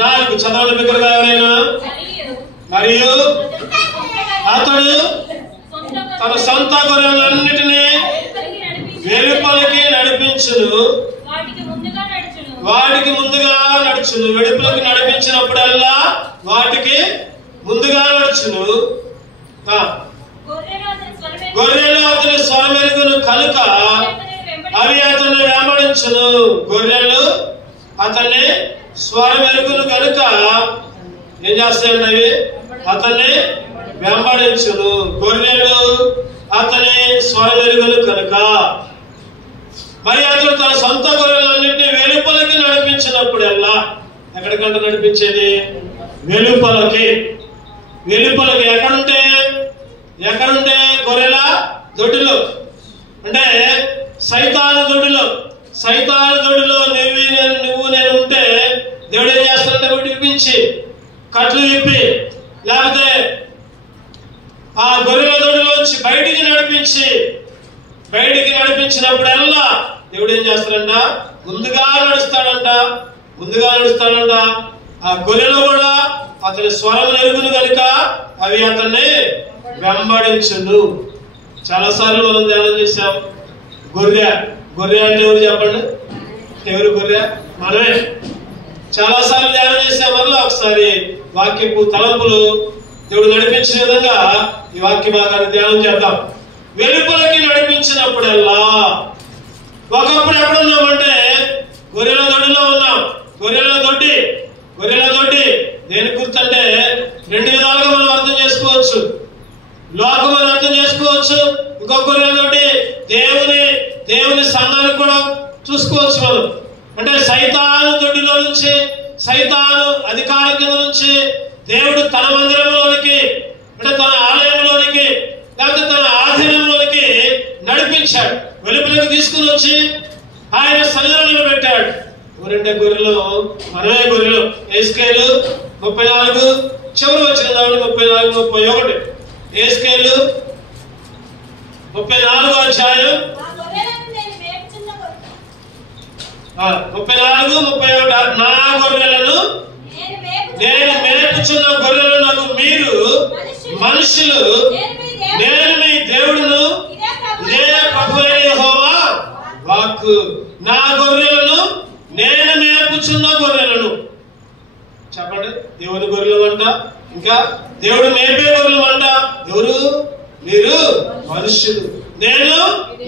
4 చదవండి బిగ్గరగా ఎవరైనా. మరియు అతడు తన సొంత గొర్రెలన్నిటినీ వెలుపలికి నడిపించును, వాటికి ముందుగా నడుచును. వెలుపలికి నడిపించినప్పుడల్లా వాటికి ముందుగా నడుచును. గొర్రెలు అతని స్వరమెరుగును కనుక అవి అతన్ని వెంబడించును. గొర్రెలు అతన్ని స్వరమెరుగును కనుక ఏం చేస్తాయండి? అవి అతన్ని వెంబడించును. గొర్రెలు అతని స్వరమెరుగును కనుక. మరి అతను తన సొంత గొర్రెలన్నింటినీ వెలుపలికి నడిపించినప్పుడల్లా, ఎక్కడికంటే నడిపించేది? వెలుపలకి. వెలుపలకి ఎక్కడుంటే గొర్రెల దొడ్డిలో, అంటే సైతాను దొడ్డిలో. సైతాను దొడ్డిలో నువ్వు నేను ఉంటే దేవుడు ఏం చేస్తాడంటే విడిపించి కట్లు విప్పి, లేకపోతే ఆ గొర్రెల దొడ్డిలోంచి బయటికి నడిపించినప్పుడల్లా దేవుడు ఏం చేస్తాడంట? ముందుగా నడుస్తాడంట. ఆ గొర్రెలు కూడా అతని స్వరం ఎరుగును కనుక అవి అతన్ని వెంబడించును. చాలా సార్లు మనం ధ్యానం చేశాం. గొర్రె అంటే ఎవరు చెప్పండి? ఎవరు గొర్రె? మనమే. చాలా సార్లు ధ్యానం చేశాం. మరలా ఒకసారి వాక్యపు తలంపులు దేవుడు నడిపించిన విధంగా ఈ వాక్య భాగాన్ని ధ్యానం చేద్దాం. వెలుపలికి నడిపించినప్పుడల్లా, ఒకప్పుడు ఎక్కడున్నామంటే గొర్రెల దొడ్డిలో ఉన్నాం. గొర్రెల దొడ్డి దేని గుర్తంటే 2 విధాలుగా మనం అర్థం చేసుకోవచ్చు. లోకం అని అర్థం చేసుకోవచ్చు. ఇంకొక గొర్రెల దొడ్డి దేవుని సంఘానికి కూడా చూసుకోవచ్చు మనం. అంటే సైతాను దొడ్డిలో నుంచి, సైతాను అధికారం కింద నుంచి దేవుడు తన మందిరంలోనికి, అంటే తన ఆలయంలోనికి, లేకపోతే తన ఆధీనంలోనికి నడిపించాడు. వెలుపలికి తీసుకుని వచ్చి ఆయన సన్నిధిలో పెట్టాడు. ఎవరంటే గొర్రెలు? మనమే గొర్రెలు. ఎస్కేలు 34 చివరి వచ్చిన 34, 31. ఎస్కేలు 34వ అధ్యాయం 34, 31. నా గొర్రెలను నేను మేపుచున్న గొర్రెలను మీరు మనుషులు, నేను మీ దేవుడును, ఇదే ప్రభువైన యెహోవా వాక్కు. నా గొర్రెలను నేను మేపుచున్న గొర్రెలను. చెప్పండి, దేవుని గొర్రెలు అంట, ఇంకా దేవుడు మేపే గొర్రెలు అంట. ఎవరు? మీరు మనుషులు. నేను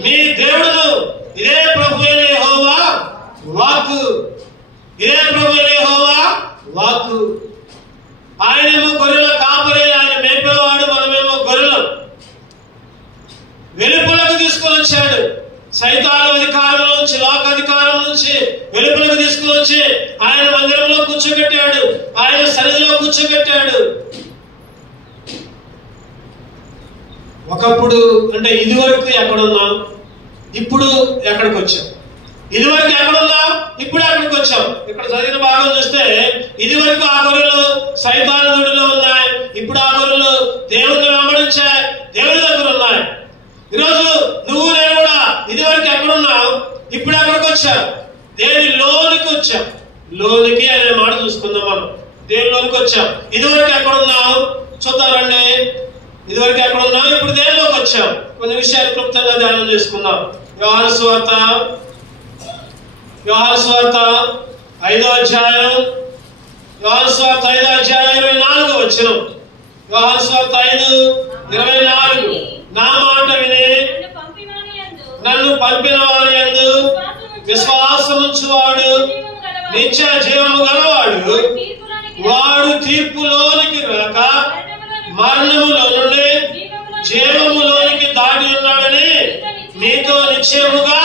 మీ దేవుడును, ఇదే ప్రభువైన యెహోవా వాక్కు. ఇదే ప్రభువైన యెహోవా వాక్కు. ఆయనేమో గొర్రెల కాపరి, ఆయన మేపేవాడు, మనమేమో గొర్రెలు. వెలుపలకు తీసుకొని వచ్చాడు. సైతాను అధికారం నుంచి, లోక అధికారం నుంచి వెలుపలకు తీసుకుని వచ్చి ఆయన మందిరంలో కూర్చోబెట్టాడు, ఆయన సన్నిధిలో కూర్చోబెట్టాడు. ఒకప్పుడు అంటే ఇదివరకు ఎక్కడున్నాం, ఇప్పుడు ఎక్కడికి వచ్చాం? ఇదివరకు ఎక్కడున్నాం, ఇప్పుడు ఎక్కడికి వచ్చాం? ఇక్కడ చదివిన భాగం చూస్తే ఇదివరకు ఆ గొర్రెలు సైతాను దొడ్డిలో ఉన్నాయి, ఇప్పుడు ఆ గొర్రెలు దేవుణ్ణి వెంబడించాయి, దేవుని దగ్గర ఉన్నాయి. ఈరోజు నువ్వు నేను కూడా ఇదివరకు ఎక్కడున్నావు, ఇప్పుడు ఎక్కడికి వచ్చావు? దేని లోనికి వచ్చాం. లోనికి అనే మాట చూసుకుందాం మనం. దేనిలోనికి వచ్చాం. ఇదివరకు ఎక్కడున్నావు చూద్దాం రండి. ఇదివరకు ఎక్కడున్నావు, ఇప్పుడు దేనిలోకి వచ్చాం? కొన్ని విషయాలు క్లుప్తంగా ధ్యానం చేసుకుందాం. యోహాను సువార్త 5వ అధ్యాయం, యోహాను సువార్త 5వ అధ్యాయం 24వ వచనం. యోహాను సువార్త 5:24. నా మాట విని నన్ను పంపిన వారి యందు విశ్వాసముంచువాడు నిత్య జీవము గలవాడు, వాడు తీర్పులోనికి రాక మరణములో నుండి జీవములోనికి దాటి ఉన్నాడని నీతో నిశ్చయముగా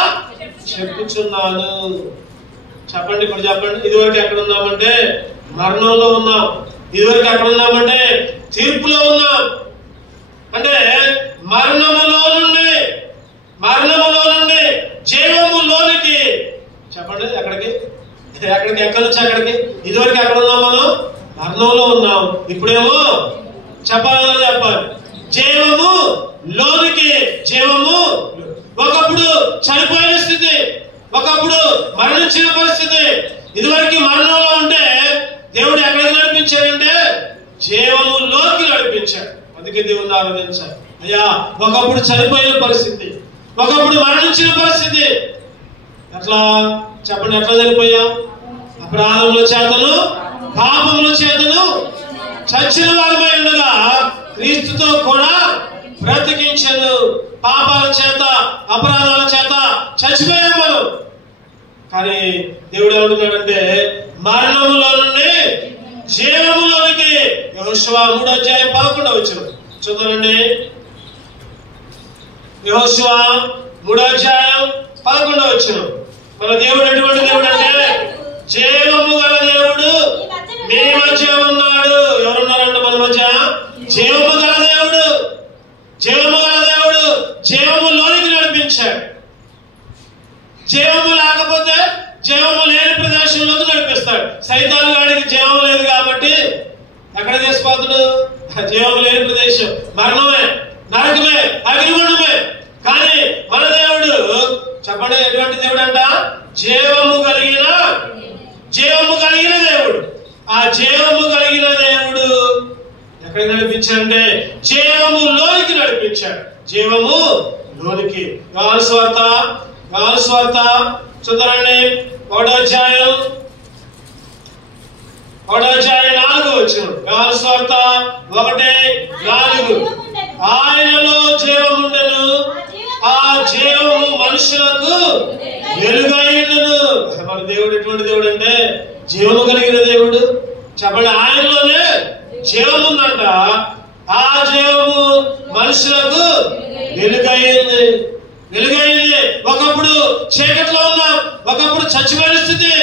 చెప్పుచున్నాను. చెప్పండి, ఇప్పుడు చెప్పండి. ఇదివరకు ఎక్కడ ఉన్నామంటే మరణంలో ఉన్నాం. ఇదివరకు ఎక్కడ ఉన్నామంటే తీర్పులో ఉన్నాం. అంటే మరణములో నుండి జీవములోనికి. చెప్పండి, ఎక్కడికి ఎక్కడి నుంచి ఎక్కడికి? ఇదివరకు ఎక్కడ ఉన్నాం మనం? మరణంలో ఉన్నాం. ఇప్పుడేమో చెప్పాలి జీవము లోనికి. జీవము ఒకప్పుడు చనిపోయిన స్థితి, ఒకప్పుడు మరణించిన పరిస్థితి. ఇదివరకు మరణంలో ఉంటే దేవుడు ఎక్కడికి నడిపించాడంటే జీవములోకి నడిపించాడు. అందుకే దేవుని ఆరాధించాలి. అయ్యా, ఒకప్పుడు చనిపోయిన పరిస్థితి, ఒకప్పుడు మరణించిన పరిస్థితి. ఎట్లా చెప్పండి, ఎట్లా చనిపోయాం? అపరాధముల చేతను పాపముల చేతను చచ్చిన వారమై ఉండగా క్రీస్తుతో కూడా బ్రతికించను. పాపాల చేత అపరాధాల చేత చచ్చిపోయాం మనం. కానీ దేవుడు ఏమంటున్నాడంటే మరణములో నుండి జీవములోనికి. యెహోషువ 3:11 చూద్దామండి. యెహోషువ 3:11 మన దేవుడు ఎటువంటి దేవుడు అంటే జీవము గల దేవుడు మీ మధ్య ఉన్నాడు. ఎవరున్నారంటే మన మధ్య? జీవము గల దేవుడు. జీవము గల దేవుడు జీవములోనికి నడిపించాడు. జీవము లేకపోతే జీవము లేని ప్రదేశంలోకి నడిపిస్తాడు. సైతాను గాడికి జీవం లేదు కాబట్టి ఎక్కడ తీసుకుపోతాడు? జీవము లేని ప్రదేశం మరణమే, నరకమే, అగ్నిగుండమే. కానీ మన దేవుడు చెప్పండి ఎటువంటి దేవుడు అంట? జీవము కలిగిన దేవుడు. ఆ జీవము కలిగిన దేవుడు ఎక్కడికి నడిపించాడంటే జీవములోనికి నడిపించాడు. జీవము లోనికి. యోహాను సువార్త చూద్దామండి. 1వ అధ్యాయం 4 యోహాను సువార్త 1:4 ఆయనలో జీవముండెను, ఆ జీవము మనుషులకు వెలుగైనను. మన దేవుడు ఎటువంటి దేవుడు అంటే జీవము కలిగిన దేవుడు. చెప్పండి, ఆయనలోనే జీవముందంట. ఆ జీవము మనుషులకు వెలుగైంది. ఒకప్పుడు చీకట్లో ఉన్నాం, ఒకప్పుడు చచ్చిపోయిన స్థితి.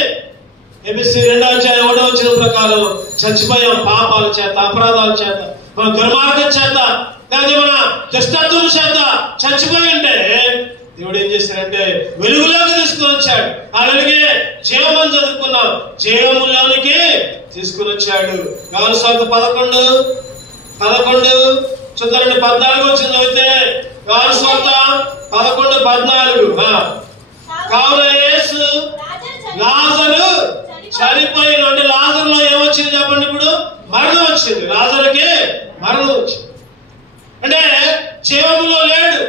ఎబిసి 2:1 ప్రకారం చచ్చిపోయాం. పాపాల చేత, అపరాధాల చేత, మన దుర్మార్గం చేత, లేదా మన దుష్టత్వం చేత చచ్చిపోయి ఉంటే దేవుడు ఏం చేశాడంటే వెలుగులోకి తీసుకుని వచ్చాడు. ఆ వెలుగే జీవమని చదువుకున్నాం, జీవములోనికి తీసుకుని వచ్చాడు. యోహాను సువార్త 11 చూద్దామండి. 14 చదివితే యోహాను సువార్త 11:14 కావున యేసు లాజరు చనిపోయిన అంటే లాజరులో ఏమొచ్చింది చెప్పండి? ఇప్పుడు మరణం వచ్చింది. లాజరుకి మరణం వచ్చింది అంటే జీవములో లేడు,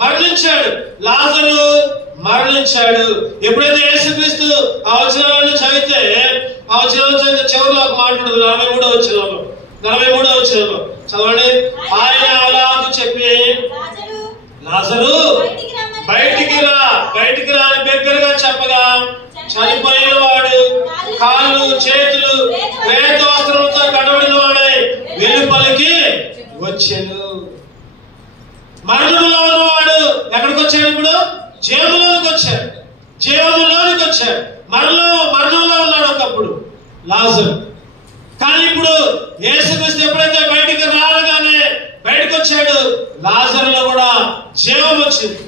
మరణించాడు. లాజరు మరణించాడు. ఎప్పుడైతే యేసుక్రీస్తు ఆ వచనాలను చదివితే చివరిలో ఒక మాట ఉంటుంది. 43వ వచనంలో చదవండి. ఆయన అలాగూ చెప్పి లాజరు బయటికి రా అని దగ్గరగా చెప్పగా చనిపోయిన వాడు కాళ్ళు చేతులు ప్రేత వస్త్రములతో కడబడిన వాడై వెలుపలికి వచ్చెను. మరణంలో ఉన్నవాడు ఎక్కడికి వచ్చాడు? ఇప్పుడు జీవములోనికి వచ్చాడు. మరణంలో ఉన్నాడు ఒకప్పుడు లాజరు. కానీ ఇప్పుడు యేసుక్రీస్తు ఎప్పుడైతే బయటికి రాగానే బయటకు వచ్చాడు, లాజరులో కూడా జీవం వచ్చింది.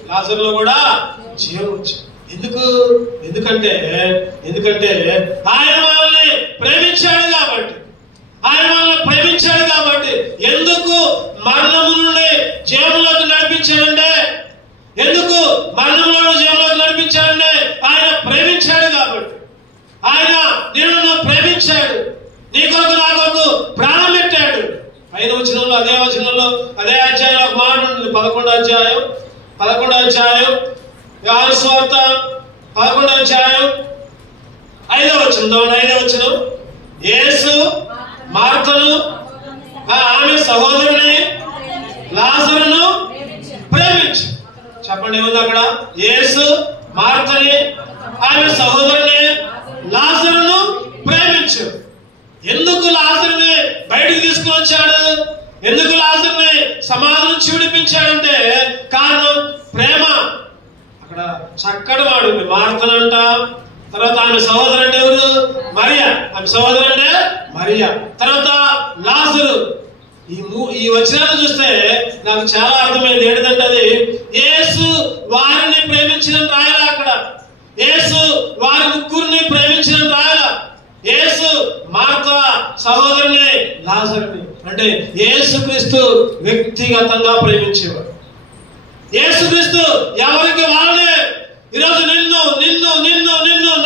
ఎందుకంటే ఆయన మనల్ని ప్రేమించాడు కాబట్టి. ఎందుకు మరణము నుండి జీవంలోకి నడిపించాడంటే ఆయన ప్రేమించాడు కాబట్టి. ఆయన నిన్ను ప్రేమించాడు, నీ కొరకు నా కొరకు ప్రాణం పెట్టాడు. పైన వచనంలో అదే అధ్యాయంలో ఒక మాట ఉంటుంది. 11వ అధ్యాయం యోహాను సువార్త 11వ అధ్యాయం 5వ వచనం. యేసు మార్తను ఆమె సహోదరుని లాజరును ప్రేమించు. చెప్పండి ఏముంది అక్కడ? యేసు మార్తని ఆమె సహోదరుని లాజరును ప్రేమించు. ఎందుకు లాజరుని బయటకు తీసుకుని వచ్చాడు? ఎందుకు లాజరుని సమాధి నుంచి విడిపించాడంటే కారణం ప్రేమ. అక్కడ చక్కటి మాట ఉంది. మార్తనంట, తర్వాత ఆమె సహోదరు అంటే ఎవరు? మరియా. ఆమె సహోదరు అంటే మరియా. తర్వాత లాజరు. ఈ వచనాన్ని చూస్తే నాకు చాలా అర్థమైంది. ఏంటంటే అది యేసు వారిని ప్రేమించిన రాయలా. అక్కడ యేసు వారి ముగ్గురిని ప్రేమించిన రాయలా. యేసు మార్త సహోదరుని లాజరుని. అంటే యేసుక్రీస్తు వ్యక్తిగతంగా ప్రేమించేవాడు. యేసుక్రీస్తు ఎవరికి వాళ్ళనే ఈరోజు నిన్ను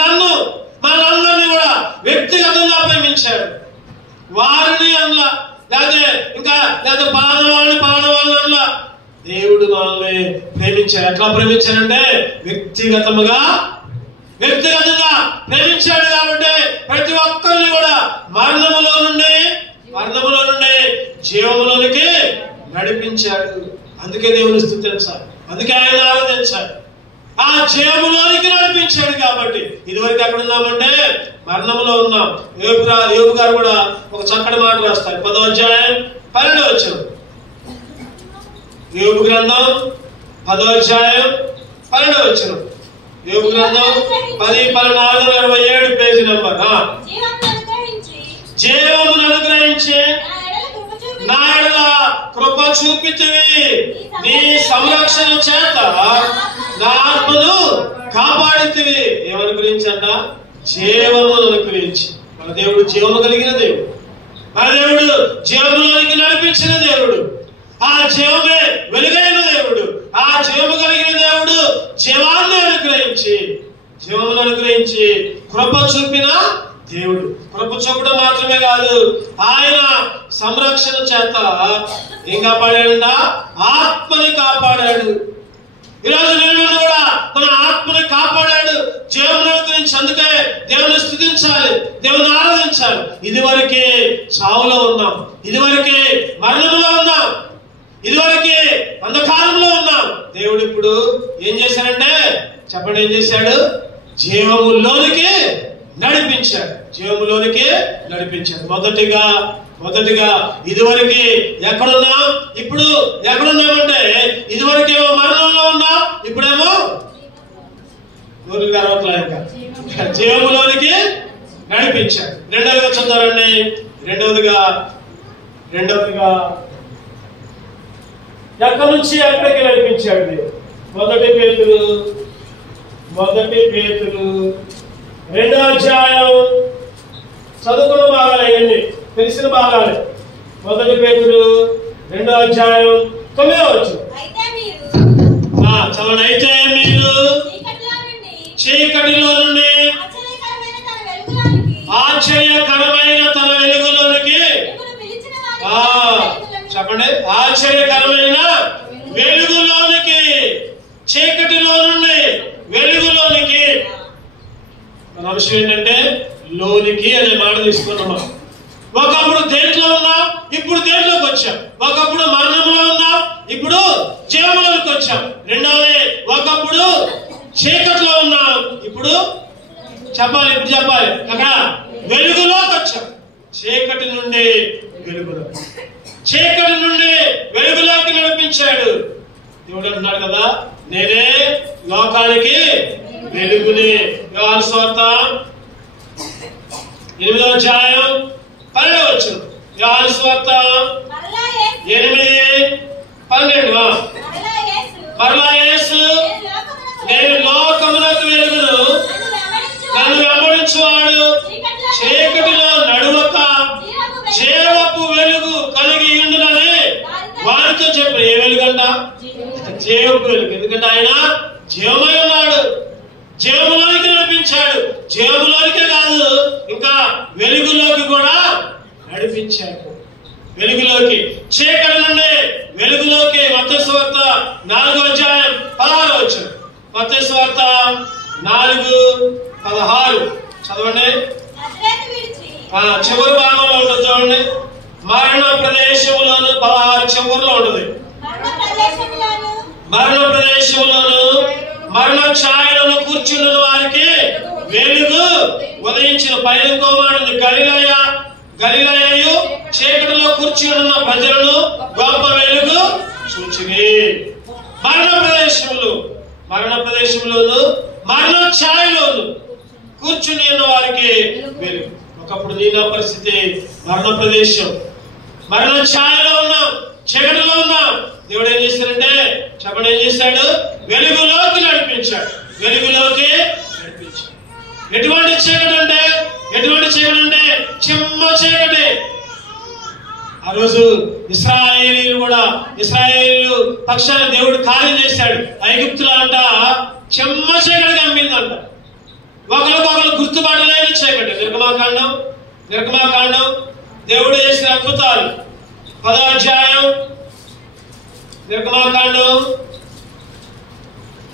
నన్ను మనందరినీ కూడా వ్యక్తిగతంగా ప్రేమించాడు. వారిని అనలా, లేకపోతే ఇంకా లేకపోతే పలానా వాళ్ళని అనలా. దేవుడు మనల్ని ప్రేమించాడు. ఎట్లా ప్రేమించాడంటే వ్యక్తిగతంగా ప్రేమించాడు. కాబట్టి ప్రతి ఒక్కరిని కూడా మరణములో నుండి జీవములోనికి నడిపించాడు. అందుకే దేవుని స్తుతించాలి, అందుకే ఆయన ఆరాధించాలి. ఆ జీవములోనికి నడిపించాడు. కాబట్టి ఇదివరకు ఎక్కడ ఉన్నామంటే మరణములో ఉన్నాం. యోబు గారు కూడా ఒక చక్కటి మాట రాస్తారు. 10వ అధ్యాయం 12వ వచనం. యోబు గ్రంథం 10వ అధ్యాయం 12వ వచనం. యోబు గ్రంథం 10:14-27 పేజీ నంబర్. జీవమును అనుగ్రహించి నా ఎడల కృప చూపితివి, నీ సంరక్షణ చేత నా ఆత్మను కాపాడితివి. ఏమని గురించి అంట? జీవమును అనుగ్రహించి. మన దేవుడు జీవము కలిగిన దేవుడు, మన దేవుడు జీవములోనికి నడిపించిన దేవుడు, ఆ జీవమే వెలుగైన దేవుడు, ఆ జీవము కలిగిన దేవుడు జీవాన్ని జీవమును అనుగ్రహించి కృప చూపిన దేవుడు. కృప చూపడం మాత్రమే కాదు, ఆయన సంరక్షణ చేత ఏం కాపాడాడంట? ఆత్మని కాపాడాడు. ఈరోజు నేను కూడా మన ఆత్మని కాపాడాడు, జీవమును అనుగ్రహించి. అందుకే దేవుని స్తుతించాలి, దేవుని ఆరాధించాలి. ఇదివరకే చావులో ఉన్నాం, ఇదివరకే మరణంలో ఉన్నాం, ఇదివరకే అంధకారంలో ఉన్నాం. దేవుడు ఇప్పుడు ఏం చేశాడంటే చెప్పండి, ఏం చేశాడు? జీవములోనికి నడిపించాడు. మొదటిగా ఇదివరకు ఎక్కడున్నాం, ఇప్పుడు ఎక్కడున్నామంటే ఇదివరకేమో మరణంలో ఉన్నాం, ఇప్పుడేమో జీవములోనికి నడిపించాడు. రెండవదిగా చూద్దారండి. రెండవదిగా ఎక్కడి నుంచి ఎక్కడికి నడిపించాడు? మొదటి పేతురు 2వ అధ్యాయం చదువుకున్న భాగాలు అయ్యండి, తెలిసిన భాగాలు. మొదటి పేతురు 2వ అధ్యాయం 9వ వచనం చదవండి. అయితే మీరు చీకటిలో నుండి ఆశ్చర్యకరమైన తన వెలుగులోనికి చెప్పండి, ఆశ్చర్యకరమైన వెలుగులోనికి, చీకటిలో నుండి వెలుగులోనికి. మన అంశం ఏంటంటే లోనికి అనే మాట తీసుకున్నామా. ఒకప్పుడు దేంట్లో ఉన్నాం, ఇప్పుడు దేంట్లోకి వచ్చాం. ఒకప్పుడు మరణంలో ఉన్నాం, ఇప్పుడు జీవంలోకి వచ్చాం. రెండవది, ఒకప్పుడు చీకటిలో ఉన్నాం, ఇప్పుడు చెప్పాలి అక్కడ వెలుగులోకి వచ్చాం. చీకటి నుండి వెలుగులోకి నడిపించాడు దేవుడు. అంటున్నాడు కదా, నేనే లోకానికి వెలుగుని. యోహాను సువార్త 8వ అధ్యాయం 12వ వచనం. యోహాను సువార్త 8:12. మరలా యేసు, నేను లోకమునకు వెలుగును, నన్ను వెంబడించువాడు చీకటిలో నడువక జీవపు వెలుగు కలిగి ఉండునని వారితో చెప్పారు. ఏ వెలుగంట? జీవపు వెలుగు. ఎందుకంటే ఆయన జీవమై ఉన్నాడు, జీవములోనికి నడిపించాడు. జీవములోనికే కాదు, ఇంకా వెలుగులోకి కూడా నడిపించాడు. వెలుగులోకి, చీకటి నుండి వెలుగులోకి. మత్తయి సువార్త 4వ అధ్యాయం 16వ వచనం. మత్తయి సువార్త 4:16 చదవండి. చివరి భాగంలో ఉంటుంది చూడండి. మరణ ప్రదేశంలోను 16 చివరిలో ఉంటుంది. మరణ ప్రదేశంలోను మరణ ఛాయలను కూర్చున్న వారికి వెలుగు ఉదయించిన. పైన ఇంకోమాడు, గలిలయయు చీకటిలో కూర్చున్న ప్రజలను గొప్ప వెలుగు సూచిని. మరణ ప్రదేశంలోను మరణ ఛాయలోను కూర్చుని ఉన్న వారికి వెలుగు. ఒకప్పుడు నీ నా పరిస్థితి మరణ ప్రదేశం, మరణ ఛాయలో ఉన్నాం, చీకటిలో ఉన్నాం. దేవుడు ఏం చేశాడంటే చెప్పండి, ఏం చేశాడు? వెలుగులోకి నడిపించాడు. ఎటువంటి చీకటి అంటే చిమ్మ చీకటి. ఆ రోజు ఇశ్రాయేలీలు పక్షాన దేవుడు కార్యం చేశాడు. ఐగుప్తులో అంట చెమ్మ చీకటి కమ్మిందంట. ఒకరికొకరు గుర్తుపడలేని చీకటి. నిర్గమాకాండం దేవుడు చేసిన అద్భుతాలు. 10వ అధ్యాయం నిర్గమాకాండం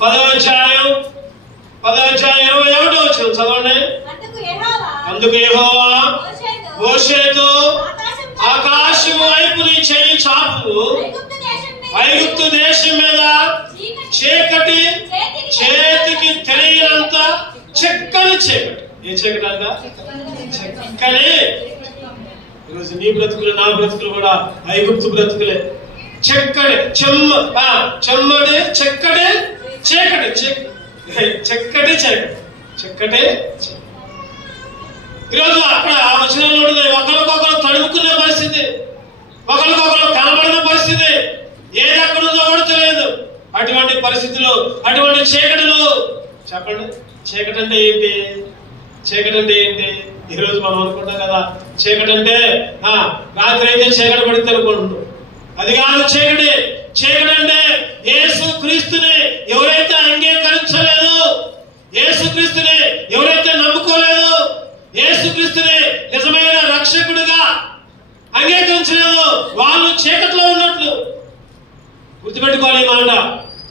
10వ అధ్యాయం 21వ వచనం చదవండి. అందుకు యెహోవా మోషేతో ఆకాశము వైపు నీ చెయ్యి చాపు, ఐగుప్తు దేశం మీద చీకటి చేతికి తెలియనంత చక్కని చీకటి. ఏ చీకటి అంట? చక్కని. ఈరోజు నీ బ్రతుకులు నా బ్రతుకులు కూడా ఐగుప్తు బ్రతుకులే. చక్కటి చెమ్మడి చక్కటి చీకటి చక్కటి చక్కటి. ఈరోజు అక్కడ వచనంలో ఒకరికొకరు తడుముకునే పరిస్థితి, ఒకరికొకరు కనబడిన పరిస్థితి, ఏది ఎక్కడుందో కూడా తెలియదు. అటువంటి పరిస్థితులు, అటువంటి చీకటిలో చెప్పండి, చీకటి అంటే ఏంటి? చీకటి అంటే ఏంటి? ఈరోజు మనం అనుకుంటాం కదా, చీకటి అంటే రాత్రి అయితే చీకటి పడితే అనుకుంటున్నాం. అది కాదు చీకటి. చీకటి అంటే యేసు క్రీస్తుని ఎవరైతే అంగీకరించలేదు, యేసు క్రీస్తుని ఎవరైతే నమ్ముకోలేదు, యేసు క్రీస్తుని నిజమైన రక్షకుడిగా అంగీకరించలేదు, వాళ్ళు చీకటిలో ఉన్నట్లు. గుర్తుపెట్టుకోవాలి ఈ మాట.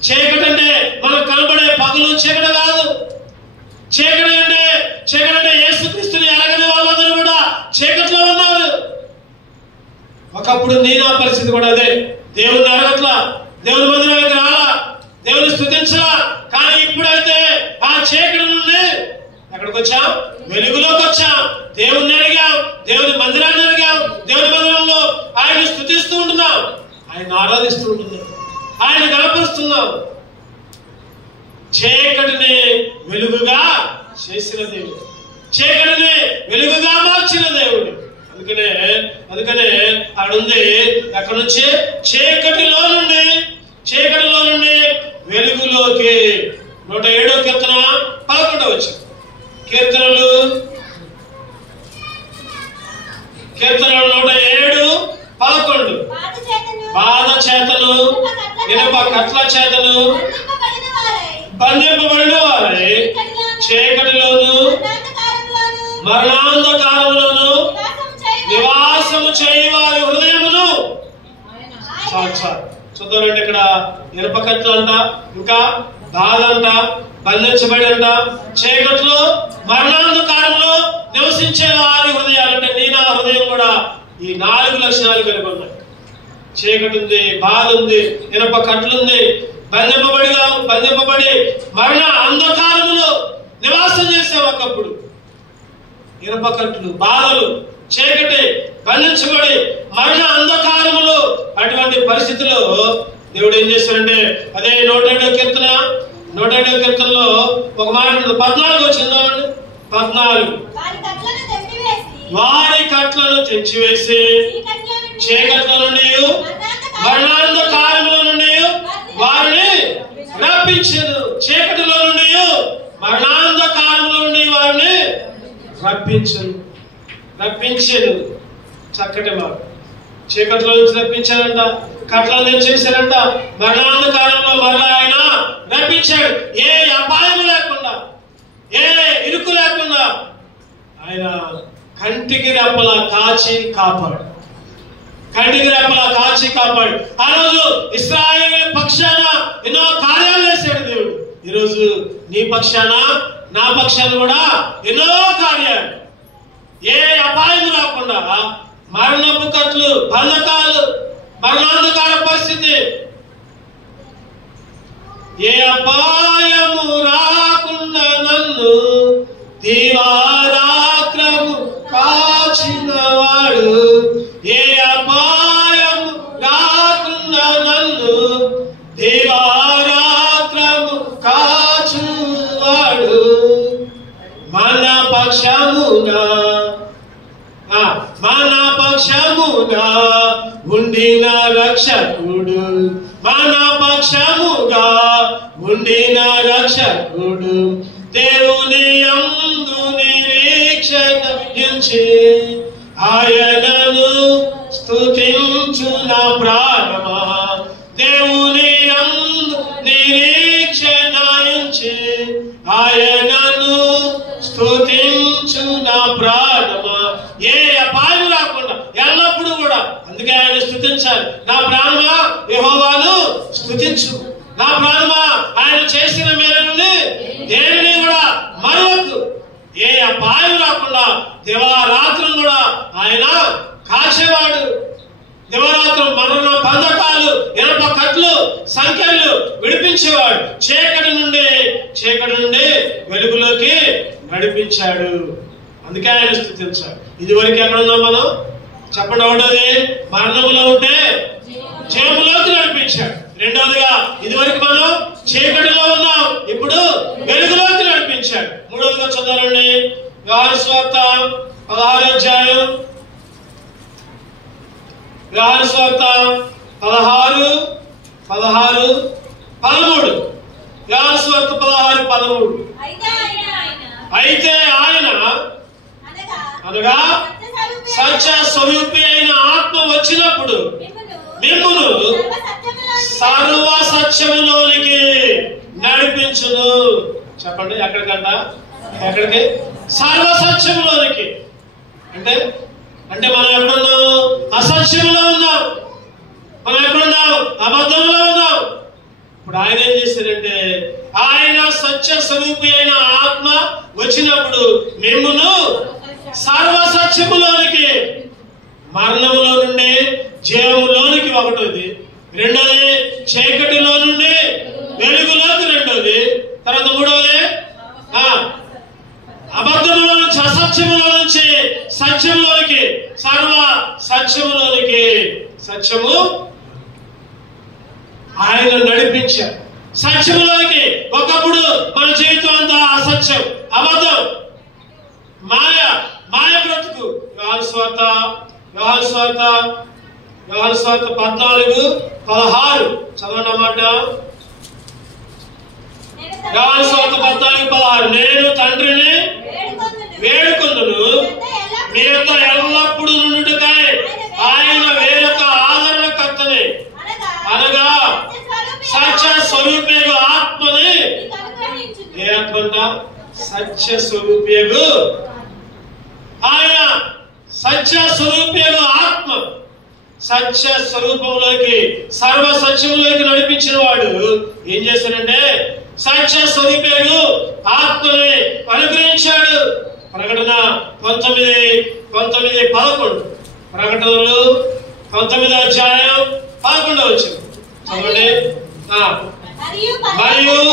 చీకటి అంటే మనకు కనబడే పగులు చీకటి కాదు. చీకటి అంటే యేసు క్రీస్తుని ఎరగని వాళ్ళందరూ కూడా చీకటిలో ఉన్నారు. ఒకప్పుడు నీ నా పరిస్థితి కూడా అదే. దేవుని ఎరగట్లా, దేవుని మందిరానికి రాలా, దేవుని స్తుతించలా. కానీ ఇప్పుడైతే ఆ చీకటి నుండి ఎక్కడికి వచ్చాం? వెలుగులోకి వచ్చాం. దేవుని ఎరిగాం, దేవుని మందిరాన్ని ఎరిగాం, దేవుని మందిరంలో ఆయన స్తుతిస్తూ ఉంటున్నాం, ఆయన ఆరాధిస్తూ ఉంటున్నాం, ఆయన గణపరుస్తున్నాం. చీకటిని వెలుగుగా చేసిన దేవుడు, చీకటిని వెలుగుగా మార్చిన దేవుడు. అందుకనే అక్కడుంది, అక్కడ నుంచి చీకటిలో నుండి వెలుగులోకి. 107వ కీర్తన 11వ వచనం. కీర్తనలు 107:11. బాధ చేతను ఇనుప కట్ల చేతను బంధింపబడిన వారై చీకటిలోను మరణాంధకారములోను నివాసము చేయి వారి హృదయమును. చూద్దామండి, ఇక్కడ ఇనుప కట్లు అంట, ఇంకా బాధ అంట, బంధించబడి అంట, చీకట్లో మరణాంధకారంలో నివసించే వారి హృదయాలు. అంటే నీ నా హృదయం కూడా ఈ 4 లక్షణాలు కలిగి ఉన్నాయి. చీకటి ఉంది, బాధ ఉంది, ఇనుప కట్లుంది, బంధింపబడి మరణ అంధకారములో నివాసం చేసాం. ఒకప్పుడు ఇనుప కట్లు, బాధలు, చీకటి, బంధించబడి మరణ అంధకారములు. అటువంటి పరిస్థితిలో దేవుడు ఏం చేశాడంటే, అదే 107వ కీర్తనలో ఒక మాట 14 వచ్చిందా? 14. వారి కట్లను తెంచివేసి చీకట్ల నుండి మరణాంధకారముల నుండి వారిని రప్పించను. చీకటిలో నుండి మరణాంధకారముల నుండి వారిని రప్పించను. చక్కటి మాట. చీకటిలో నుంచి రప్పించాడంట, కట్లను తెంచేశాడంట, మరణాంధకారంలో మరలా ఆయన రప్పించాడు. ఏ అపాయం లేకుండా, ఏ ఇరుకు లేకుండా ఆయన కంటికి రెప్పలా కాచి కాపాడు. ఆ రోజు ఇశ్రాయేలు పక్షాన ఎన్నో కార్యాలు చేశాడు దేవుడు. ఈరోజు నీ పక్షాన నా పక్షాన కూడా ఎన్నో కార్యాలు. ఏ అపాయం రాకుండా, మరణపు కట్లు, బంధకాలు, మరణాంధకార పరిస్థితి, ఏ అపాయము రాకుండా నన్ను దివారాత్రము కాచిన వాడు, ఏ అపాయము రాకుండా నన్ను దివారాత్రము కాచువాడు, మన పక్షముగా ఉండిన రక్షకుడు, మన పక్షముగా ఉండిన రక్షకుడు, దేవుని యందు నిరీక్షణ ఉంచి ఆయనను స్తుతించు నా ప్రాణమా. దేవుని యందు నిరీక్షణ ఉంచి ఆయనను స్తుతించు నా ప్రాణమా. ఏ అపాయం రాకుండా, అందుకే ఆయన స్తుతించాలి. నా ప్రాణమా యెహోవాను స్తుతించు, నా ప్రాణమా ఆయన చేసిన మేలుని దేనిని కూడా మరవద్దు. ఏ అపాయం రాకుండా దివారాత్రం కూడా ఆయన కాచేవాడు. దివారాత్రం మరణ బంధకాలు, ఇనప కట్లు, సంఖ్యలు విడిపించేవాడు. చీకటి నుండి వెలుగులోకి నడిపించాడు. అందుకే ఆయన స్తుతించాడు. ఇదివరకు ఎక్కడున్నాం మనం చెప్పండి. ఒకటోది మరణములో ఉంటే జీవములోకి నడిపించాడు. రెండవదిగా ఇదివరకు మనం చీకటిలో ఉన్నాం, ఇప్పుడు వెలుగులోకి నడిపించాడు. మూడవదిగా చదవండి యోహాను సువార్త 16వ అధ్యాయం. యోహాను సువార్త 16, 13. యోహాను సువార్త 16:13. అయితే ఆయన అనగా సత్య స్వరూపి అయిన ఆత్మ వచ్చినప్పుడు మిమ్మును సర్వ సత్యములోనికి నడిపించును. చెప్పండి ఎక్కడికంట? ఎక్కడికి? సర్వ సత్యములోనికి. అంటే మనం ఎక్కడున్నాం? అసత్యంలో ఉన్నాం. మనం ఎక్కడున్నాం? అబద్ధంలో ఉన్నాం. ఇప్పుడు ఆయన ఏం చేశారంటే, ఆయన సత్య స్వరూపి అయిన ఆత్మ వచ్చినప్పుడు మిమ్మును సర్వ సత్యములోనికి, మరణములో నుండి జీవములోనికి ఒకటోది, రెండోది చీకటిలో నుండి వెలుగులోకి రెండోది, తర్వాత మూడవది అబద్ధములో నుంచి అసత్యములో నుంచి సత్యంలోనికి, సర్వ సత్యములోనికి. సత్యము ఆయన నడిపించారు సత్యములోనికి. ఒకప్పుడు మన జీవితం అంతా అసత్యం, అబద్ధం, మాయ బ్రతుకు. యోహాను సువార్త 14:16 చదవండి అన్నమాట. యోహాను సువార్త 14:16. నేను తండ్రిని వేడుకొందును మీ యొక్క ఎల్లప్పుడూ నుండుటకై ఆయన వేరొక ఆదరణకర్తని అనగా సత్య స్వరూపేగు ఆత్మని. ఏ ఆత్మ అంట? సత్య స్వరూపేగు. ఆయన సత్య స్వరూపేగు ఆత్మ. సత్య స్వరూపంలోకి, సర్వ సత్యంలోకి నడిపించిన వాడు ఏం చేశాడంటే సత్య స్వరూపేగు ఆత్మని అనుగ్రహించాడు. ప్రకటన 19:11. ప్రకటనలు 19వ అధ్యాయం 11వ వచనం చదవండి. మరియు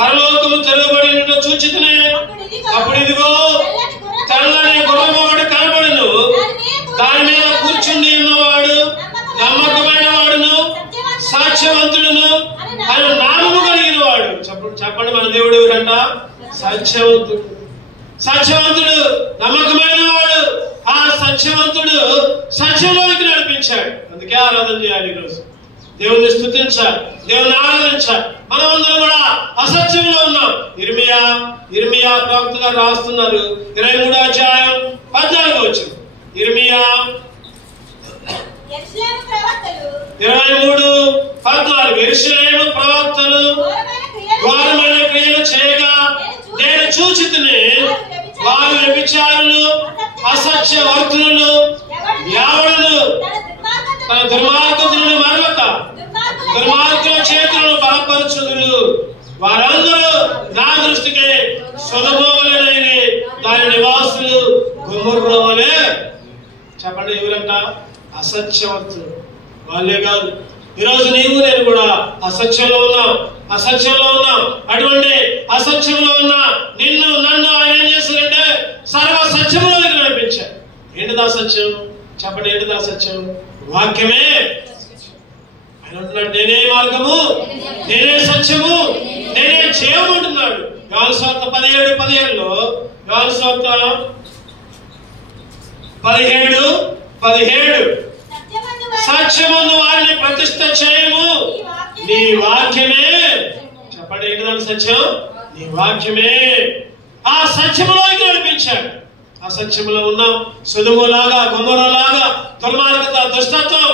పరలోకము తెరవబడినట్టు చూచితిని. అప్పుడు ఇదిగో తెల్లని గుర్రము ఒకటి కనబడెను. దాని మీద కూర్చుండి ఉన్నవాడు నమ్మకమైన వాడును సాక్ష్యవంతుడును ఆయన నామము కలిగిన వాడు. చెప్పండి మన దేవుడు ఎవరంట? సాక్ష్యవంతుడు. సాక్ష్యవంతుడు, నమ్మకమైన వాడు. ఆ సత్యవంతుడు సత్యంలోకి నడిపించాడు. అందుకే ఆరాధన చేయాలి. ఈరోజు దేవుని స్తుతించాలి, దేవుని ఆరాధించాలి. మనం అందరం కూడా అసత్యంలో ఉన్నాం. ఇర్మియా ప్రవక్త గారు రాస్తున్నారు 23వ అధ్యాయం 14వ వచనం. ఇర్మియా 23:14. యెరూషలేము ప్రవక్తలు ఘోరమైన క్రియలు చేయగా నేను చూచితిని. వారు వ్యభిచారులు, అసత్యవర్తులు, ఎవడును తన దుర్మార్గతులను మరలక దుర్మార్గుల చేతులను బలపరచుదురు. వారందరూ నా దృష్టికి సొదొమోవలెనైరి, దాని నివాసులు గొమొర్రా వలె. చెప్పండి ఎవరంట? అసత్యవర్తులు. వాళ్ళే కాదు, ఈరోజు నీవు నేను కూడా అసత్యంలో ఉన్నాం. అటువంటి అసత్యంలో ఉన్న నిన్ను నన్ను ఆయన ఏం చేస్తారంటే సర్వ సత్యంలోకి నడిపించారు. ఏంటిదా సత్యం? చెప్పండి, ఏంటిదా సత్యం? వాక్యమే. ఆయన అంటున్నాడు, నేనే మార్గము, నేనే సత్యము, నేనే జీవం అంటున్నాడు. యోహాను సువార్త 17:17లో, యోహాను సువార్త 17:17 సత్యమందు వారిని ప్రతిష్ఠ చేయము, నీ వాక్యమే. చెప్పండి, ఏంటిదాని సత్యం? నీ వాక్యమే. ఆ సత్యములోకి నడిపించాడు. ఆ సత్యములో ఉన్నాం. సొదొమలాగా, గొమొర్రాలాగా దుర్మార్గత, దుష్టత్వం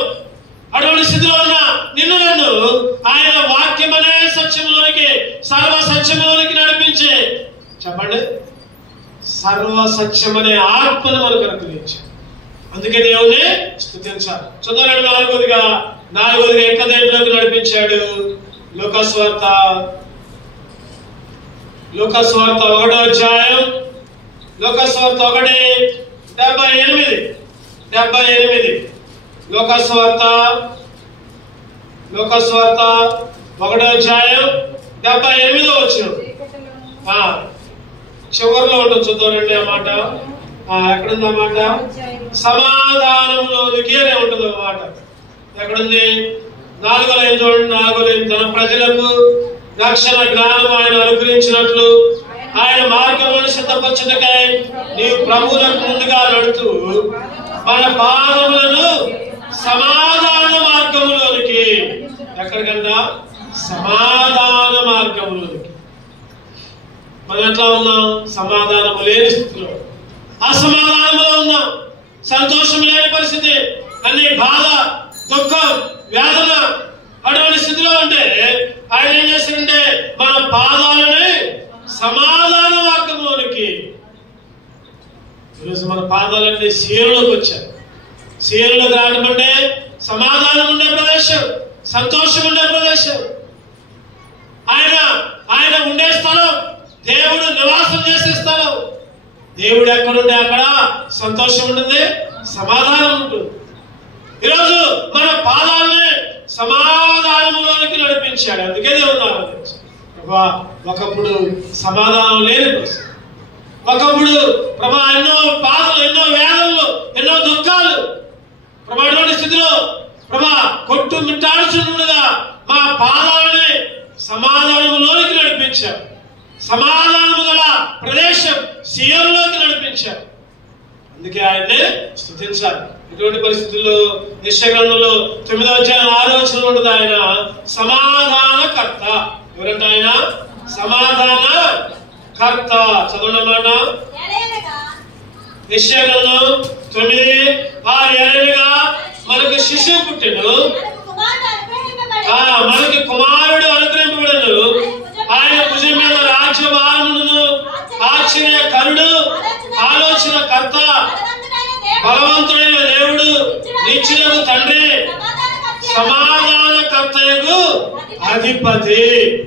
అటువంటి స్థితిలో ఉన్న నిన్ను నన్ను ఆయన వాక్యం అనే సత్యములోనికి, సర్వ సత్యములోనికి నడిపించే, చెప్పండి, సర్వ సత్యం అనే ఆత్మను మనకు అనుగ్రహించాడు. అందుకే దేవుణ్ణి స్తుతించాలి. చదవండి. నాలుగోదిగా ఇంకా దేంట్లోకి నడిపించాడు? లూకాసువార్త 1వ అధ్యాయం, లూకాసువార్త 1:78. లూకాసువార్త 1వ అధ్యాయం 78వ వచనం చివరిలో ఉంటుంది. చూద్దామండి ఆ మాట. ఎక్కడుంది ఆ మాట? సమాధానంలోనికి అనే ఉంటుంది ఆ మాట. ఎక్కడుంది? 4వ లైన్ చూడండి. 4వ లైన్. తన ప్రజలకు రక్షణ జ్ఞానం ఆయన అనుగ్రహించినట్లు ఆయన మార్గములను సిద్ధపరచుటకై నీవు ప్రభువులకు ముందుగా నడుతూ మన పాదములను సమాధాన మార్గములోనికి, ఎక్కడికన్నా సమాధాన మార్గములోనికి. మనం ఎట్లా ఉన్నాం? సమాధానము లేని స్థితిలో, అసమాధానంలో ఉన్నాం. సంతోషం లేని పరిస్థితి, అన్ని బాధ, దుఃఖం, వేదన, అటువంటి స్థితిలో ఉంటే ఆయన ఏం చేస్తారంటే మన పాదాలని సమాధాన మార్గంలోనికి. ఈరోజు మన పాదాలన్నీ సీఎంలోకి వచ్చారు. సీఎంలోకి రావడం అంటే సమాధానం ఉండే ప్రదేశం, సంతోషం ఉండే ప్రదేశం. ఆయన ఉండే స్థలం, దేవుడు నివాసం చేసే స్థలం. దేవుడు ఎక్కడుంటే అక్కడ సంతోషం ఉంటుంది, సమాధానం ఉంటుంది. ఈరోజు మన పాదాలని సమాధానంలోనికి నడిపించాడు. అందుకే దేవుడు ప్రభా ఒకప్పుడు సమాధానం లేని పరిస్థితి, ఒకప్పుడు ప్రభా ఎన్నో బాధలు, ఎన్నో వేదనలు, ఎన్నో దుఃఖాలు, ప్రభా అటువంటి స్థితిలో ప్రభా కొట్టు మిట్టాడుచుండగా మా పాదాలని సమాధానంలోనికి నడిపించారు. సమాధానము గల ప్రదేశం సీయోనులోకి నడిపించారు. అందుకే ఆయన్ని స్తుతించాలి. ఇటువంటి పరిస్థితుల్లో యెషయా గ్రంథంలో 9వ అధ్యాయం 6వ వచనం ఉంటుంది. ఆయన సమాధానకర్త. ఎవరంటే ఆయన సమాధాన కర్త. చదవనమాట. యెషయా గ్రంథం 9:6 మనకు శిశువు పుట్టెను, మనకి కుమారుడు అనుగ్రహింపబడెను, ఆయన భుజం మీద రాజ్యభారమును, ఆశ్చర్యకరుడు, ఆలోచన కర్త, బలవంతుడైన దేవుడు, నిత్యులకు తండ్రి, సమాధాన కర్తయగు అధిపతి.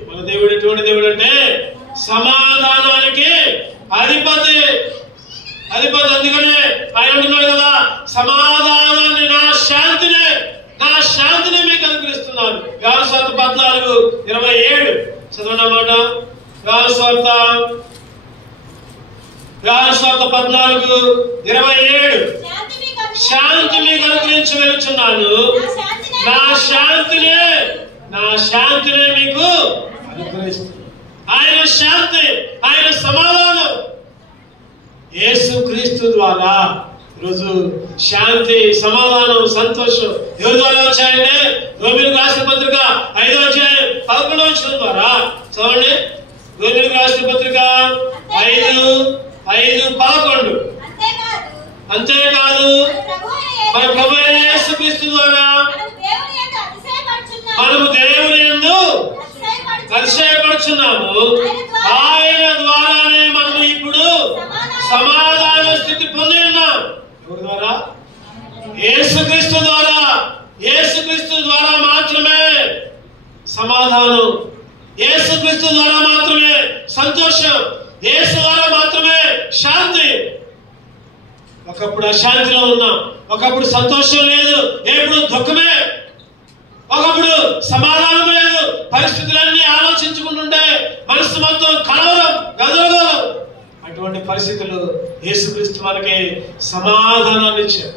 మన దేవుడు ఎటువంటి దేవుడు అంటే సమాధానానికి అధిపతి. అందుకనే ఆయన అంటున్నాడు కదా, సమాధానాన్ని నా శాంతిని మీకు అనుగ్రహిస్తున్నాను. యోహాను సువార్త 14:27 చదవనమాట. యోహాను సువార్త 14:27 శాంతి మీకు అనుగ్రహించి వెళ్తున్నాను, నా శాంతినే మీకు అనుగ్రహిస్తున్నాను. ఆయన శాంతి, ఆయన సమాధానం యేసుక్రీస్తు ద్వారా ఈరోజు శాంతి, సమాధానం, సంతోషం ఎవరి ద్వారా వచ్చాయంటే రోమీయులకు రాసిన పత్రిక 5వ అధ్యాయం 11వ వచనం ద్వారా. చదవండి. రోమీయులకు రాసిన పత్రిక 5:11. అంతేకాదు మన ప్రభువైన యేసుక్రీస్తు ద్వారా మనము దేవుని యందు అతిశయపడుచున్నాము. ఆయన ద్వారానే మనము ఇప్పుడు సమాధాన స్థితి పొంది ఉన్నాం. ఎవరి ద్వారా? యేసుక్రీస్తు ద్వారా. యేసుక్రీస్తు ద్వారా మాత్రమే సమాధానం, యేసుక్రీస్తు ద్వారా మాత్రమే సంతోషం, యేసు ద్వారా మాత్రమే శాంతి. ఒకప్పుడు అశాంతిలో ఉన్నాం, ఒకప్పుడు సంతోషం లేదు, ఎప్పుడు దుఃఖమే, ఒకప్పుడు సమాధానం లేదు, పరిస్థితులన్నీ ఆలోచించుకుంటుంటే మనసు మొత్తం కలవరం, గదరగోళం. అటువంటి పరిస్థితులు యేసుక్రీస్తు మనకి సమాధానాన్ని ఇచ్చారు,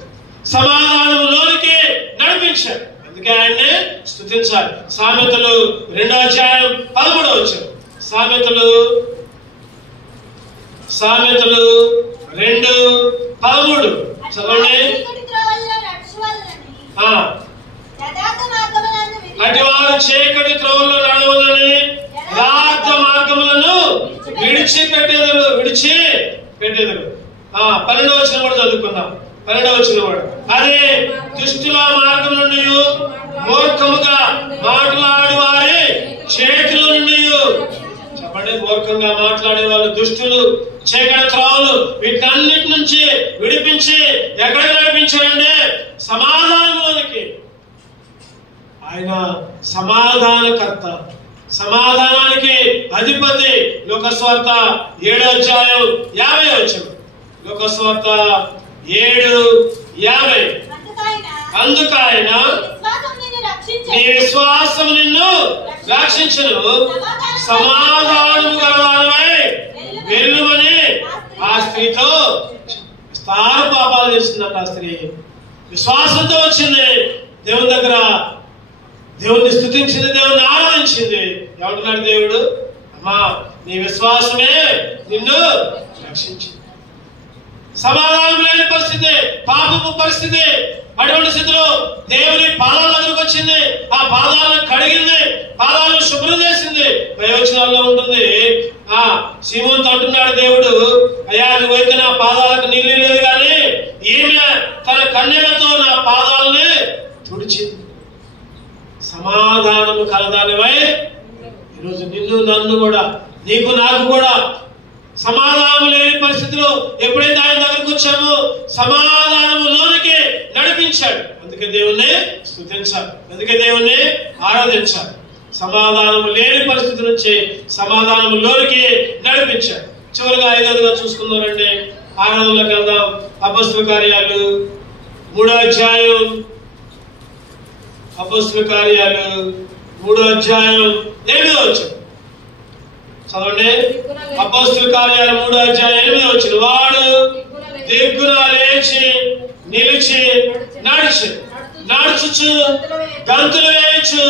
సమాధానంలోనికి నడిపించారు. అందుకే ఆయన్ని స్తుతించాలి. సామెతలు 2వ అధ్యాయం 13వ వచనం. సామెతలు 2:13 చదవండి. అటివారు చీకటి త్రోవల్లో నడవలని యథార్థ మార్గములను విడిచిపెట్టెదరు. 12వ వచనం కూడా చదువుకుందాం. 12వ వచనం కూడా. అదే దుష్టుల మార్గం నుండి, మూర్ఖముగా మాట్లాడు వారి చేతుల నుండి. చెప్పండి. చెప్పండి. మూర్ఖంగా మాట్లాడే వాళ్ళు, దుష్టులు, చీకటి త్రావులు, వీటన్నిటి నుంచి విడిపించి ఎక్కడికి నడిపించాడంటే సమాధానంలోనికి. ఆయన సమాధానకర్త, సమాధానానికి అధిపతి. లోకస్వార్త 7:50. లోకస్వార్త 7:50. అందుకు ఆయన నీ విశ్వాసం నిన్ను రక్షించును, సమాధానము గలవానివై వెళ్ళుమని ఆ స్త్రీతో స్థాన పాపాలు చేసిందంట. ఆ స్త్రీ విశ్వాసంతో వచ్చింది దేవుని దగ్గర, దేవుణ్ణి స్తుతించింది, దేవుణ్ణి ఆరాధించింది. ఏమంటున్నాడు దేవుడు? అమ్మా, నీ విశ్వాసమే నిన్ను రక్షించింది. సమాధానం లేని పరిస్థితి, పాపపు పరిస్థితి. అటువంటి స్థితిలో దేవుని పాదాల దగ్గరకు వచ్చింది, ఆ పాదాలను కడిగింది, పాదాలను శుభ్రం చేసింది. ప్రయోజనాల్లో ఉంటుంది. సీమోనుతో అంటున్నాడు దేవుడు, అయ్యా నువ్వైతే నా పాదాలకు నీళ్ళు లేదు కానీ ఈమె తన కన్నెలతో నా పాదాలని తుడిచింది. సమాధానము కలదానివై ఈరోజు నిన్ను నన్ను కూడా, నీకు నాకు కూడా సమాధానం లేని పరిస్థితిలో ఎప్పుడైతే ఆయన దగ్గరకు వచ్చామో సమాధానములోనికి నడిపించాడు. అందుకే దేవుణ్ణి స్తుతించాలి, అందుకే దేవుణ్ణి ఆరాధించాలి. సమాధానము లేని పరిస్థితి నుంచి సమాధానములోనికి నడిపించాడు. చివరిగా 5వదిగా చూసుకుందామండి. ఆరాధనలోకి వెళ్దాం. అపొస్తలుల కార్యాలు 3వ అధ్యాయం. అపొస్తలుల కార్యాలు 3వ అధ్యాయం 8వ వచనం చదవండి. అపొస్తలుల కార్యాలు 3వ అధ్యాయం 8వ వచనం. వాడు దిగ్గున లేచి నిలిచి నడుచుచు గంతులు వేయచ్చు,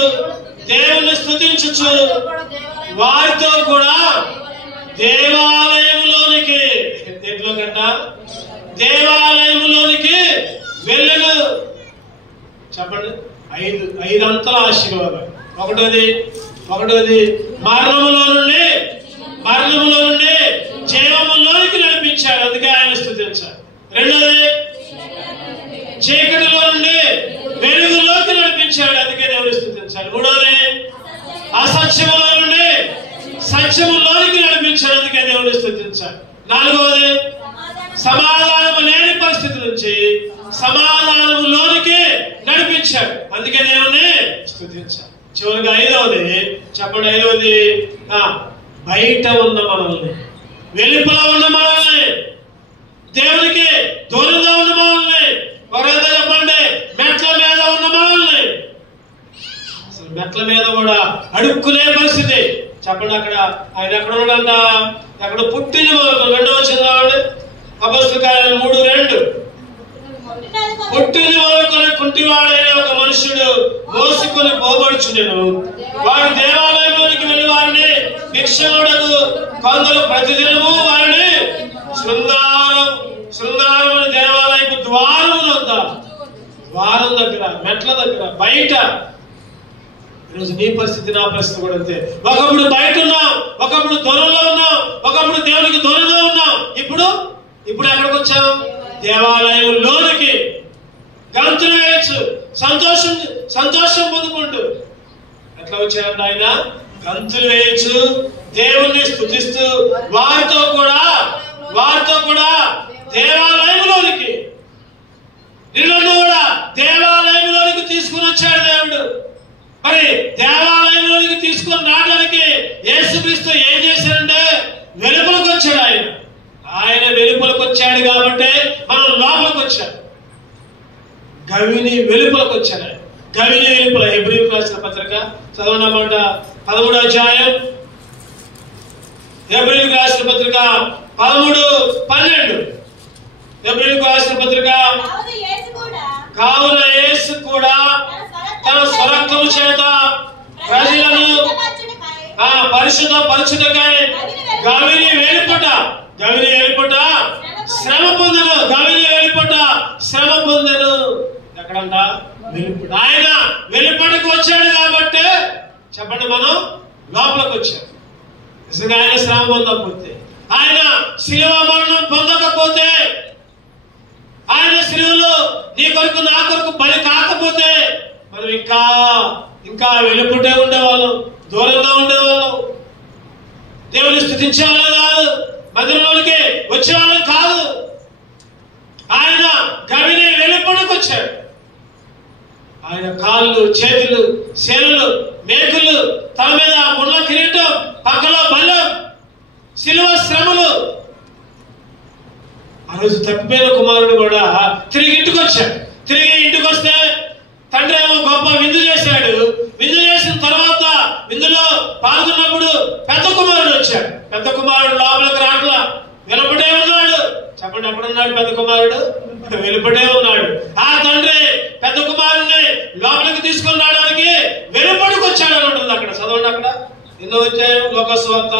దేవుని స్తుతించుచు వారితో కూడా దేవాలయంలోనికి, దేంట్లోకంట దేవాలయంలోనికి వెళ్ళను. చెప్పండి. 5 అంతల ఆశీర్వాదం. ఒకటోది మరణములో నుండి జీవములోనికి నడిపించాడు, అందుకే ఆయన స్తుతించాడు. రెండోది చీకటిలో నుండి వెలుగులోకి నడిపించాడు, అందుకే దేవుని స్తుతించాడు. మూడోది అసత్యములో నుండి సత్యములోనికి నడిపించాడు, అందుకే దేవుని స్తుతించాడు. నాలుగవది సమాధానము లేని పరిస్థితి నుంచి సమాధానములోనికి నడిపించాడు, అందుకే దేవుని స్తుతించాడు. చివరిగా 5వది చెప్పండి. 5వది బయట ఉన్న మనల్ని, వెలుపల ఉన్న మనల్ని, దేవునికి దూరంగా ఉన్న మనల్ని, ఎవరైతే చెప్పండి మెట్ల మీద ఉన్న మనల్ని, అసలు మెట్ల మీద కూడా అడుక్కునే పరిస్థితి. చెప్పండి. అక్కడ ఆయన ఎక్కడ ఉన్నాడంట? ఎక్కడ పుట్టిన వరకు 2వ వచనం. అపొస్తలుల కార్యాలు 3:2. పుట్టిన వరకు కుంటివాడైన ఒక మనుషుడు మోసుకొని పోబడుచుండెను. వాడు దేవాలయంలోనికి వెళ్లి వారిని భిక్షకుడకు కొందరు ప్రతిదినము వారిని శృంగారం దేవాలయపు ద్వారం దగ్గర, మెట్ల దగ్గర, బయట. ఈరోజు నీ పరిస్థితి, నా పరిస్థితి కూడా అంతే. ఒకప్పుడు బయట ఉన్నాం, ఒకప్పుడు దూరంలో ఉన్నాం, ఒకప్పుడు దేవునికి దూరంగా ఉన్నాం. ఇప్పుడు ఎక్కడికి వచ్చాం? దేవాలయంలోనికి. గంతులు వేయచ్చు, సంతోషం పొందుకుంటూ. ఎట్లా వచ్చారంట ఆయన? గంతులు వేయచ్చు, దేవుణ్ణి స్తుతిస్తూ వారితో కూడా దేవాలయంలోనికి, నిన్ను కూడా దేవాలయంలోనికి తీసుకుని వచ్చాడు దేవుడు. మరి దేవాలయంలోనికి తీసుకొని రావడానికి యేసుక్రీస్తు ఏం చేశాడంటే వెలుపలకు వచ్చాడు. ఆయన వెలుపలకు వచ్చాడు కాబట్టి మనం లోపలికి వచ్చాం. గవిని వెలుపలకు వచ్చాడు. గవిని వెలుపల. హెబ్రీయులకు రాసిన పత్రిక చదవనమాట 13వ అధ్యాయం. హెబ్రీయులకు రాసిన పత్రిక 13:12. హెబ్రీయులకు రాసిన పత్రిక. కావున యేసు కూడా తన స్వరక్తము చేత ప్రజలను పరిశుద్ధపరచుటకై గవిని వెలుపట శ్రమ పొందెను. ఎక్కడంట? వెలుపట. ఆయన వెలుపటకు వచ్చాడు కాబట్టి చెప్పండి మనం లోపలికి వచ్చాం. నిజంగా ఆయన శ్రమ పొందకపోతే, ఆయన శిలువ మరణం పొందకపోతే, ఆయన శిలువలో నీ కొరకు నా కొరకు బలి కాకపోతే మనం ఇంకా వెలుపటే ఉండేవాళ్ళం, దూరంగా ఉండేవాళ్ళం. దేవుని స్తుతించేవాళ్ళం కాదు, మందిరంలోనికి వచ్చేవాళ్ళం కాదు. ఆయన గవిని వెలుపడికి వచ్చాడు. ఆయన కాళ్ళు, చేతులు, శేలులు, మేకులు, తల మీద ముళ్ళ కిరీటం, పక్కలో బలం, శిలువ శ్రమలు. ఆ రోజు తప్పిపోయిన కుమారుడు కూడా తిరిగి ఇంటికి వచ్చాడు. తిరిగి ఇంటికి వస్తే తండ్రి ఏమో గొప్ప విందు చేశాడు. విందు చేసిన తర్వాత విందులో పాల్గొన్నప్పుడు పెద్ద కుమారుడు వచ్చాడు. పెద్ద కుమారుడు లోపలికి రాట్లా, వెలుపడే ఉన్నాడు. చెప్పండి, ఎక్కడున్నాడు పెద్ద కుమారుడు? వెలుపడే ఉన్నాడు. ఆ తండ్రి పెద్ద కుమారుడిని లోపలికి తీసుకుని రావడానికి వెలుపడికి వచ్చాడు అని ఉంటుంది అక్కడ. చదవండి, అక్కడ ఎన్నో అధ్యాయం? లోకస్వార్త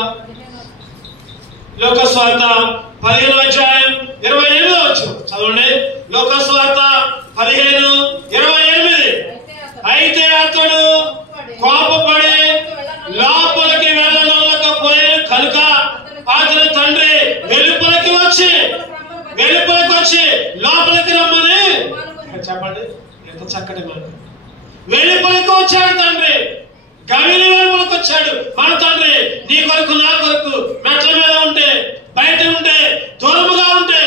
15వ అధ్యాయం 28వ వచనం చదవండి. లోకస్వార్త 15:28. అయితే అతడు కోపపడి లోపలికి వెళ్ళలేకపోయాడు కనుక అతని తండ్రి వెలుపలికి వచ్చి లోపలికి రమ్మని చెప్పండి. ఎంత చక్కటి మాట. వెలుపలికి వచ్చాడు తండ్రి, గవిని వెలుపలికి వచ్చాడు. మన తండ్రి నీ కొరకు నా కొరకు మెట్ల మీద ఉంటే, బయట ఉంటే, దూరముగా ఉంటే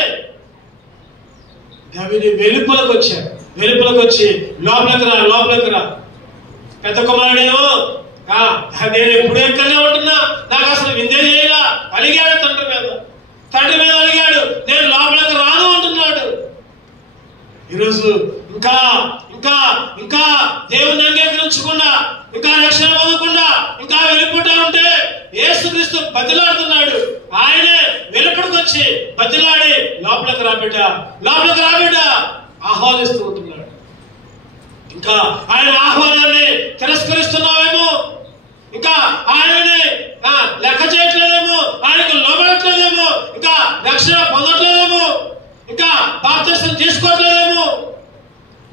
గవిని వెలుపలికి వచ్చాడు. వెలుపలికి వచ్చి లోపలికి రా. పెద్ద కుమారుడేమో నేను ఎప్పుడు ఎక్కడనే ఉంటున్నా, నాకు అసలు విందే చేయాల అలిగాడు తండ్రి మీద అలిగాడు. నేను లోపలికి రాను అంటున్నాడు. ఈరోజు ఇంకా ఇంకా ఇంకా దేవుని అంగీకరించకుండా, ఇంకా రక్షణ పొందకుండా, ఇంకా వెలుపట ఉంటే యేసుక్రీస్తు బతిలాడుతున్నాడు. ఆయనే వెలుపడికి వచ్చి బతిలాడి లోపలికి రాబిడ్డ ఆహ్వానిస్తూ ఉంటున్నాడు. ఇంకా ఆయన ఆహ్వానాన్ని తిరస్కరిస్తున్నావేమో, ఇంకా ఆయనని లెక్క చేయట్లేదేమో, ఆయనకు లోబడట్లేదేమో, ఇంకా రక్షణ పొందట్లేదేమో, ఇంకా బాప్తిసం తీసుకోవట్లేదేమో.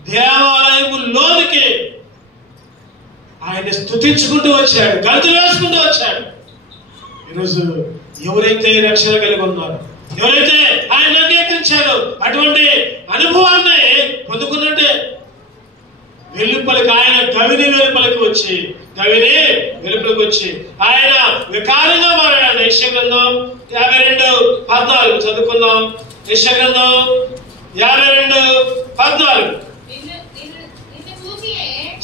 దేవాలయములోనికి ఆయన స్తుతించుకుంటూ వచ్చాడు, గంతులు వేసుకుంటూ వచ్చాడు. ఈరోజు ఎవరైతే రక్షణ కలిగి ఉన్నారో, ఎవరైతే ఆయన అంగీకరించారో, అటువంటి అనుభవాన్ని పొందుకున్నట్టే వెలుపలికి ఆయన గవిని వెలుపలికి వచ్చి ఆయన వికారంగా మారాడు. యెషయా గ్రంథం 52:14 చదువుకుందాం. యెషయా గ్రంథం 52:14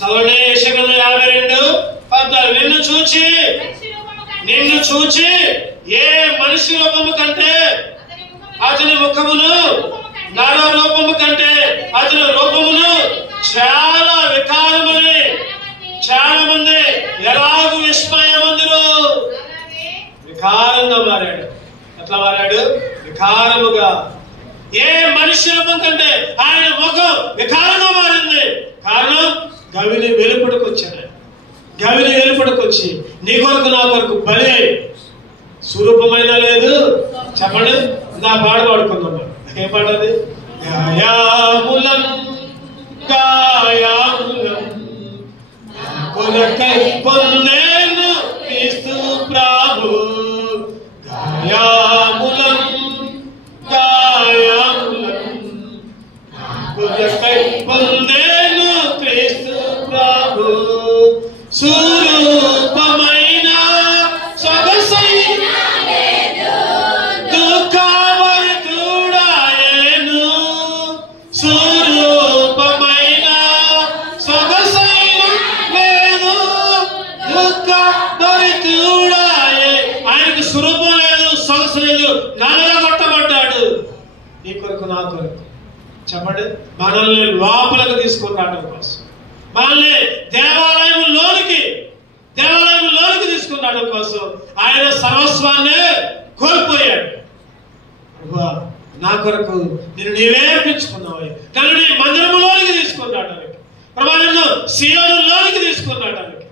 చదవండి. యెషయా గ్రంథం 52:14. నిన్ను చూచి ఏ మనిషి రూపము కంటే అతని ముఖమును, నర రూపము కంటే అతని రూపమును చాలా వికారమని చాలా మంది ఎలాగూ విస్మయమందురు. వికారంగా మారాడు. ఎట్లా మారాడు? వికారముగా. ఏ మనిషి రూపం కంటే ఆయన ముఖం వికారంగా మారింది. కారణం గవిని వెలుపడికి వచ్చాడు. గవిని వెలుపడికి వచ్చి నీ కొరకు నా కొరకు బలి స్వరూపమైనా లేదు. చెప్పండి, నా పాట పాడుకుందాం. ఏం పాట అది? గాయాములం కొరకై పొందేను క్రీస్తు ప్రభు. గాయాములం కొరకై పొందేను క్రీస్తు ప్రభు. స్వరూపమైన సొగసైన దుఃఖవర్తుడాయను. స్వరూపమైన సొగసైన లేదు దుఃఖవర్తుడాయే. ఆయనకు స్వరూపం లేదు, సొగసు లేదు, నలగొట్టబడ్డాడు నీ కొరకు నా కొరకు. చెప్పండి, మనల్ని లోపలికి తీసుకొని రావడం కోసం, మనల్ని దేవాలయంలోనికి తీసుకుని రావడం కోసం ఆయన సర్వస్వాన్ని కోల్పోయాడు. నా కొరకు నేను నీవే అర్పించుకున్నావు, నన్ను నీ మందిరములోనికి తీసుకుని రావడానికి, ప్రభా నన్ను సియోనులోనికి తీసుకుని రావడానికి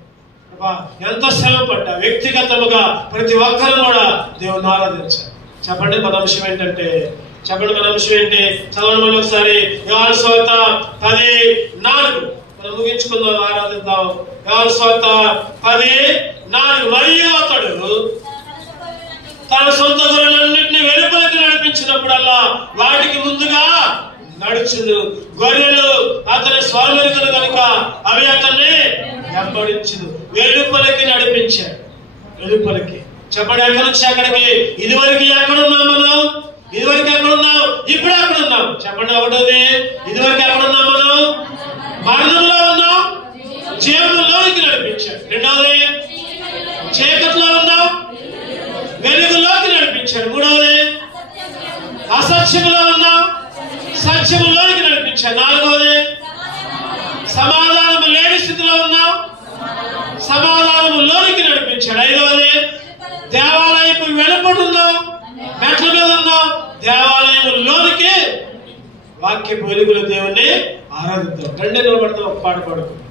ప్రభా ఎంత శ్రమ పడ్డా. వ్యక్తిగతముగా ప్రతి ఒక్కరు కూడా దేవుని ఆరాధించారు. చెప్పండి, మన అంశం ఏంటంటే చదవండి మనం ఒకసారి. యోహాను సువార్త 10:4 మనం ముగించుకుందాం, ఆరాధిద్దాం. యోహాను సువార్త 10:4. మరియు అతడు తన సొంత గొర్రెలన్నింటినీ వెలుపలికి నడిపించినప్పుడల్లా వాటికి ముందుగా నడుచును. గొర్రెలు అతని స్వరమెరుగును కనుక అవి అతన్ని వెంబడించును. వెలుపలికి నడిపించాడు. వెలుపలికి చెప్పండి, ఎక్కడి నుంచి ఎక్కడికి? ఇదివరకు ఎక్కడున్నాం మనం? ఇదివరకు ఎక్కడున్నాం? ఇప్పుడు ఎక్కడున్నాం? చెప్పండి. ఒకటోది, ఇదివరకు ఎక్కడున్నాం మనం? మరణంలో ఉన్నాం, జీవంలోకి నడిపించాడు. రెండవది, చీకట్లో ఉన్నాం, వెలుగులోకి నడిపించాడు. మూడవది, అసత్యములో ఉన్నాం, సత్యములోకి నడిపించాడు. నాలుగవది, సమాధానము లేని స్థితిలో ఉన్నాం, సమాధానములోనికి నడిపించాడు. ఐదవది, దేవాలయపు వెలుపడున్నాం, మెట్ల మీద ఉన్నాం, దేవాలయంలోనికి వాక్య వెలుగుల దేవుణ్ణి ఆరాధిద్దాం. రెండే నిలబడతాం, ఒక పాట పాడుకుంటాం.